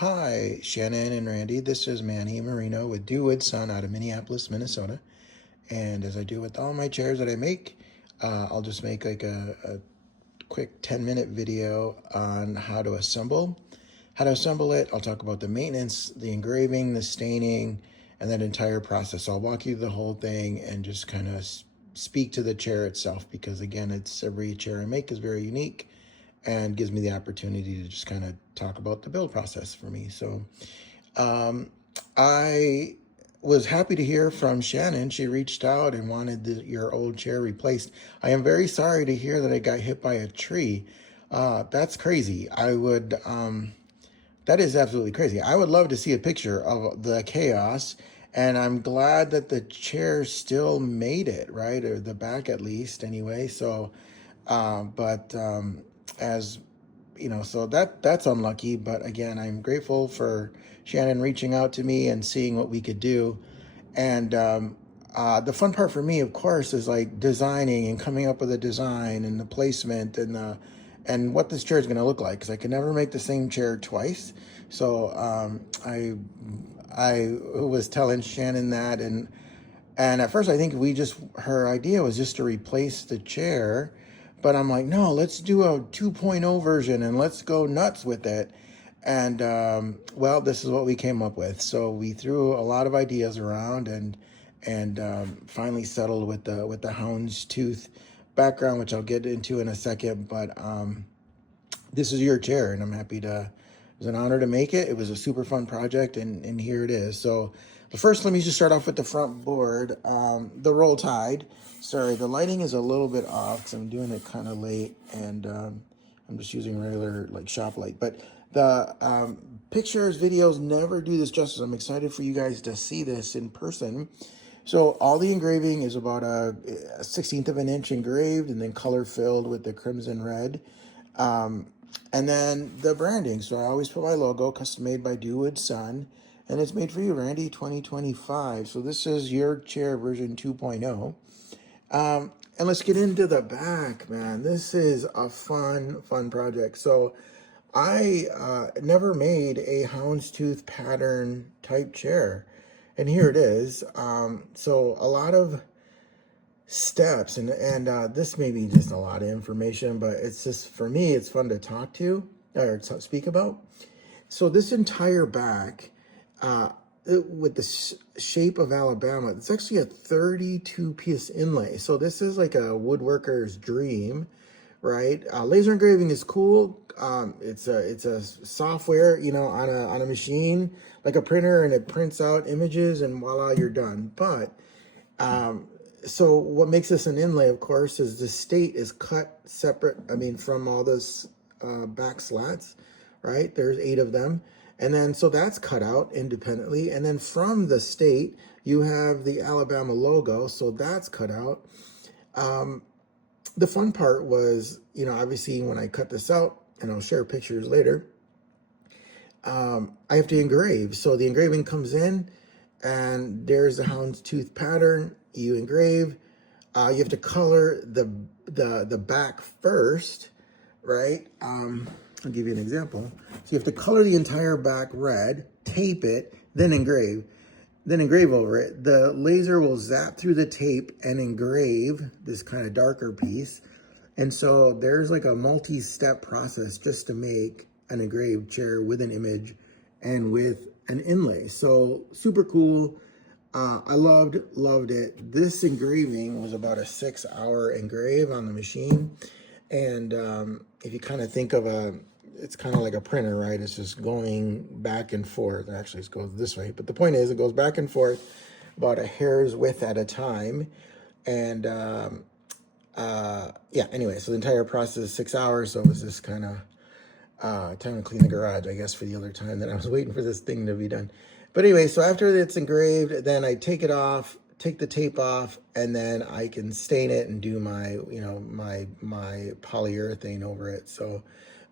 Hi, Shannon and Randy. This is Manny Marino with Wood Sun out of Minneapolis, Minnesota. And as I do with all my chairs that I make, I'll just make like a quick 10-minute video on how to assemble. How to assemble it, I'll talk about the maintenance, the engraving, the staining, and that entire process. I'll walk you through the whole thing and just kind of speak to the chair itself because, again, it's every chair I make is very unique and gives me the opportunity to just kind of talk about the build process for me. So um, I was happy to hear from Shannon. She reached out and wanted your old chair replaced. I am very sorry to hear that it got hit by a tree. That's crazy. That is absolutely crazy. I would love to see a picture of the chaos. And I'm glad that the chair still made it, right? Or the back at least, anyway. So, but as so that's unlucky. But again, I'm grateful for Shannon reaching out to me and seeing what we could do. And the fun part for me, of course, is like designing and coming up with a design and the placement and what this chair is going to look like because I can never make the same chair twice. So I was telling Shannon that and at first, I think her idea was just to replace the chair. But I'm like, no, let's do a 2.0 version and let's go nuts with it. And well, this is what we came up with. So we threw a lot of ideas around and finally settled with the houndstooth background, which I'll get into in a second. But this is your chair, and I'm happy to. It was an honor to make it. It was a super fun project, and here it is. So, but first, let me just start off with the front board. The Roll Tide. Sorry, the lighting is a little bit off because I'm doing it kind of late, and I'm just using regular like shop light. But the pictures, videos never do this justice. I'm excited for you guys to see this in person. So all the engraving is about a 16th of an inch engraved and then color filled with the crimson red. And then the branding. So I always put my logo, custom made by Wood Sun, and it's made for you, Randy, 2025. So this is your chair version 2.0. And let's get into the back, man. This is a fun project. So I never made a houndstooth pattern type chair. And here it is. So a lot of steps and this may be just a lot of information, but it's just for me it's fun to talk to or to speak about. So this entire back with the shape of Alabama, it's actually a 32 piece inlay. So this is like a woodworker's dream, right? Laser engraving is cool. It's a software, on a machine like a printer, and it prints out images and voila, you're done. But so what makes this an inlay, of course, is the state is cut separate. I mean, from all this back slats, right? There's 8 of them. And then, so that's cut out independently. And then from the state, you have the Alabama logo. So that's cut out. The fun part was, obviously when I cut this out, and I'll share pictures later, I have to engrave. So the engraving comes in, and there's the houndstooth pattern. You engrave. You have to color the back first, right? I'll give you an example. So you have to color the entire back red, tape it, then engrave over it. The laser will zap through the tape and engrave this kind of darker piece. And so there's like a multi-step process just to make an engraved chair with an image and with an inlay. So super cool. I loved it. This engraving was about a 6-hour engrave on the machine. And if you kind of think of it's kind of like a printer, right? It's just going back and forth. Actually, it goes this way. But the point is, it goes back and forth about a hair's width at a time. And yeah, anyway, so the entire process is 6 hours. So it was just kind of time to clean the garage, I guess, for the other time that I was waiting for this thing to be done. But anyway, so after it's engraved, then I take it off, take the tape off, and then I can stain it and do my, my polyurethane over it. So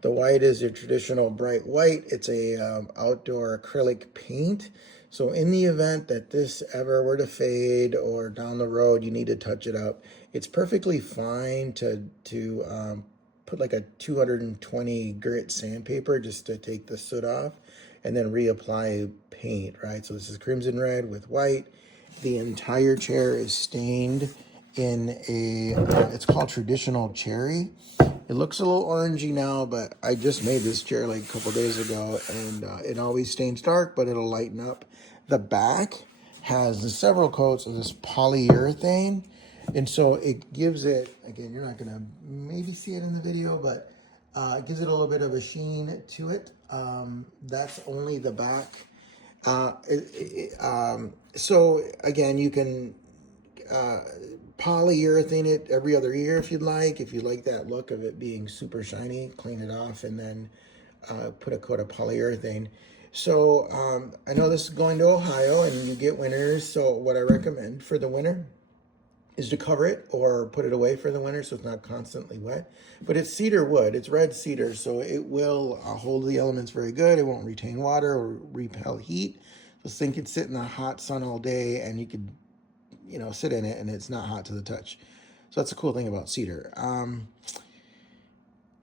the white is your traditional bright white. It's a outdoor acrylic paint. So in the event that this ever were to fade or down the road, you need to touch it up, it's perfectly fine to put like a 220 grit sandpaper just to take the soot off. and then reapply paint, right? So this is crimson red with white. The entire chair is stained in a, it's called traditional cherry. It looks a little orangey now, but I just made this chair like a couple days ago, and it always stains dark, but it'll lighten up. The back has several coats of this polyurethane, and so it gives it, again, you're not gonna maybe see it in the video, but it gives it a little bit of a sheen to it. That's only the back. So again, you can polyurethane it every other year if you'd like. If you like that look of it being super shiny, clean it off and then put a coat of polyurethane. So I know this is going to Ohio and you get winters. So what I recommend for the winter is to cover it or put it away for the winter so it's not constantly wet. But it's cedar wood, it's red cedar, so it will hold the elements very good. It won't retain water or repel heat. This thing could sit in the hot sun all day and you could, you know, sit in it and it's not hot to the touch. So that's a cool thing about cedar.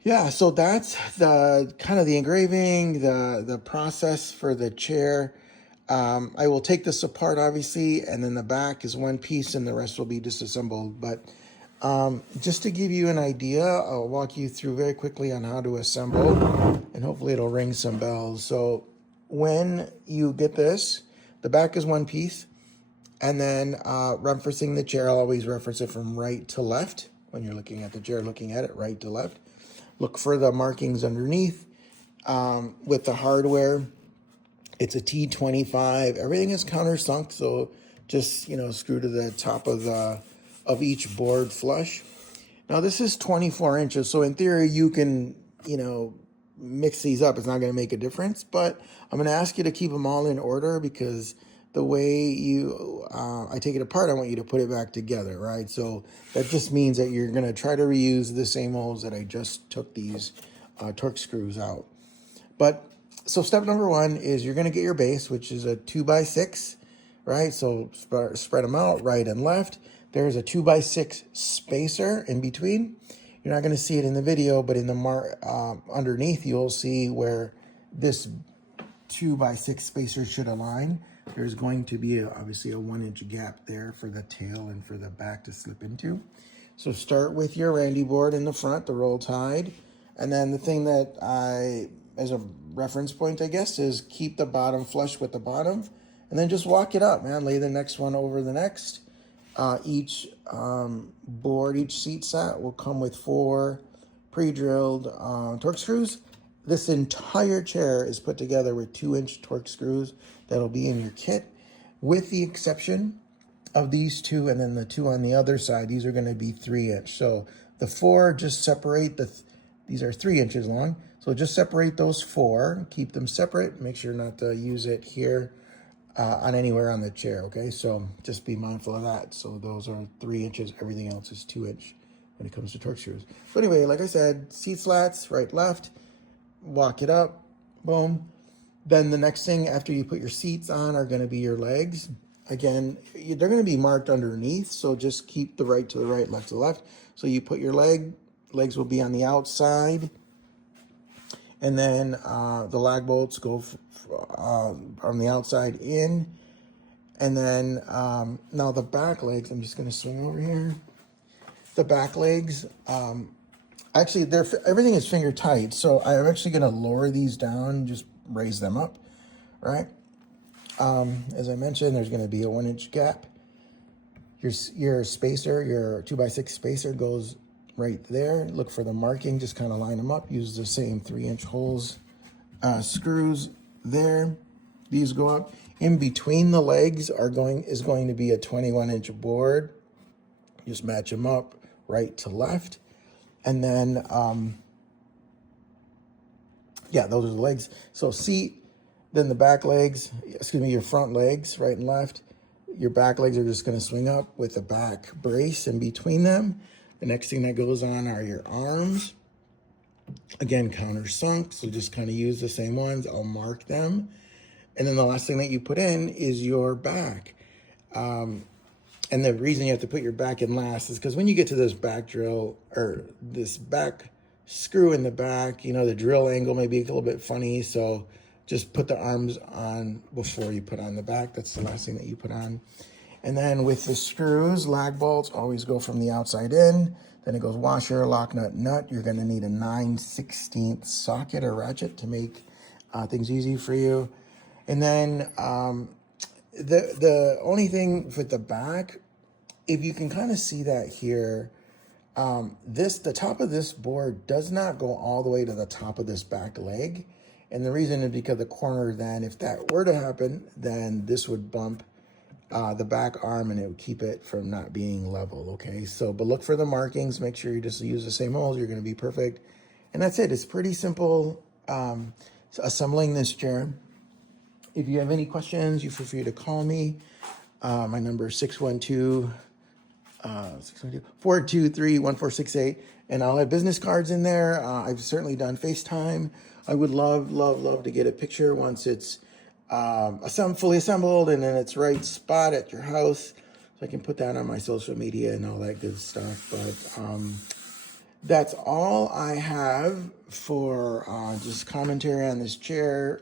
Yeah, so that's the kind of the engraving, the process for the chair. I will take this apart, obviously, and then the back is one piece and the rest will be disassembled. But just to give you an idea, I'll walk you through very quickly on how to assemble, and hopefully it'll ring some bells. So when you get this, the back is one piece, and then referencing the chair, I'll always reference it from right to left. When you're looking at the chair, looking at it, right to left. Look for the markings underneath. With the hardware, it's a T25. Everything is countersunk, so just, you know, screw to the top of each board flush. Now this is 24 inches, so in theory you can, you know, mix these up. It's not going to make a difference, but I'm going to ask you to keep them all in order because the way you I take it apart, I want you to put it back together, right? So that just means that you're going to try to reuse the same holes that I just took these Torx screws out. But so step number one is you're going to get your base, which is a 2x6, right? So spread them out right and left. There's a 2x6 spacer in between. You're not going to see it in the video, but in the underneath, you'll see where this 2x6 spacer should align. There's going to be obviously a 1-inch gap there for the tail and for the back to slip into. So start with your Randy board in the front, the roll tide. And then the thing that as a reference point, I guess, is keep the bottom flush with the bottom. And then just walk it up, man. Lay the next one over the next. Each board, each seat set will come with 4 pre-drilled Torx screws. This entire chair is put together with 2-inch Torx screws that'll be in your kit, with the exception of these 2 and then the 2 on the other side. These are going to be 3-inch. So the 4, just separate these are 3 inches long. So just separate those 4, keep them separate. Make sure not to use it here on anywhere on the chair, okay? So just be mindful of that. So those are 3 inches. Everything else is 2-inch when it comes to Torx screws. So anyway, like I said, seat slats, right, left, walk it up, boom. Then the next thing after you put your seats on are going to be your legs. Again, they're going to be marked underneath, so just keep the right to the right, left to the left. So you put your legs will be on the outside. And then the lag bolts go from the outside in. And then now the back legs, I'm just going to swing over here. The back legs, actually, everything is finger tight. So I'm actually going to lower these down, just raise them up, right? As I mentioned, there's going to be a 1-inch gap. Your spacer, your 2x6 spacer goes right there. Look for the marking, just kind of line them up. Use the same 3-inch holes, screws there. These go up. In between the legs is going to be a 21-inch board. Just match them up right to left. And then, yeah, those are the legs. So seat, then the back legs, excuse me, your front legs, right and left. Your back legs are just going to swing up with a back brace in between them. The next thing that goes on are your arms. Again, countersunk, so just kind of use the same ones. I'll mark them. And then the last thing that you put in is your back. And the reason you have to put your back in last is because when you get to this back drill, or this back screw in the back, you know, the drill angle may be a little bit funny. So just put the arms on before you put on the back. That's the last thing that you put on. And then with the screws, lag bolts always go from the outside in. Then it goes washer, lock nut, nut. You're gonna need a 9/16 socket or ratchet to make things easy for you. And then the only thing with the back, if you can kind of see that here, the top of this board does not go all the way to the top of this back leg. And the reason is because the corner, then if that were to happen, then this would bump the back arm and it would keep it from not being level, okay? So, but look for the markings, make sure you just use the same holes, you're gonna be perfect. And that's it, it's pretty simple assembling this chair. If you have any questions, you feel free to call me. My number is 612-423-1468, and I'll have business cards in there. I've certainly done FaceTime. I would love, love, love to get a picture once it's fully assembled and in its right spot at your house, so I can put that on my social media and all that good stuff. But that's all I have for just commentary on this chair.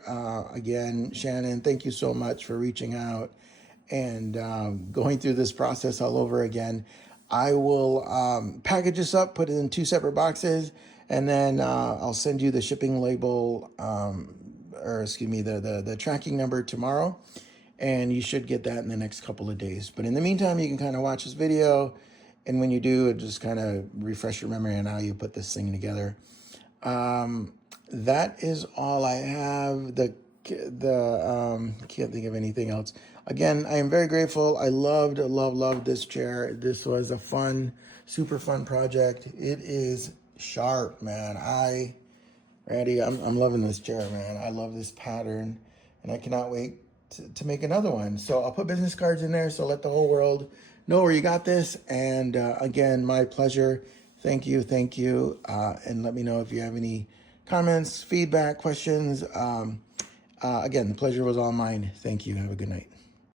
Again, Shannon, thank you so much for reaching out and going through this process all over again. I will package this up, put it in 2 separate boxes, and then I'll send you the shipping label, or excuse me, the tracking number tomorrow, and you should get that in the next couple of days. But in the meantime, you can kind of watch this video, and when you do, it just kind of refresh your memory on how you put this thing together. That is all I have. Can't think of anything else. Again, I am very grateful. I loved this chair. This was a fun, super fun project. It is sharp, man. Randy, I'm loving this chair, man. I love this pattern, and I cannot wait to make another one. So I'll put business cards in there, so let the whole world know where you got this. And again, my pleasure. Thank you. And let me know if you have any comments, feedback, questions. Again, the pleasure was all mine. Thank you. Have a good night.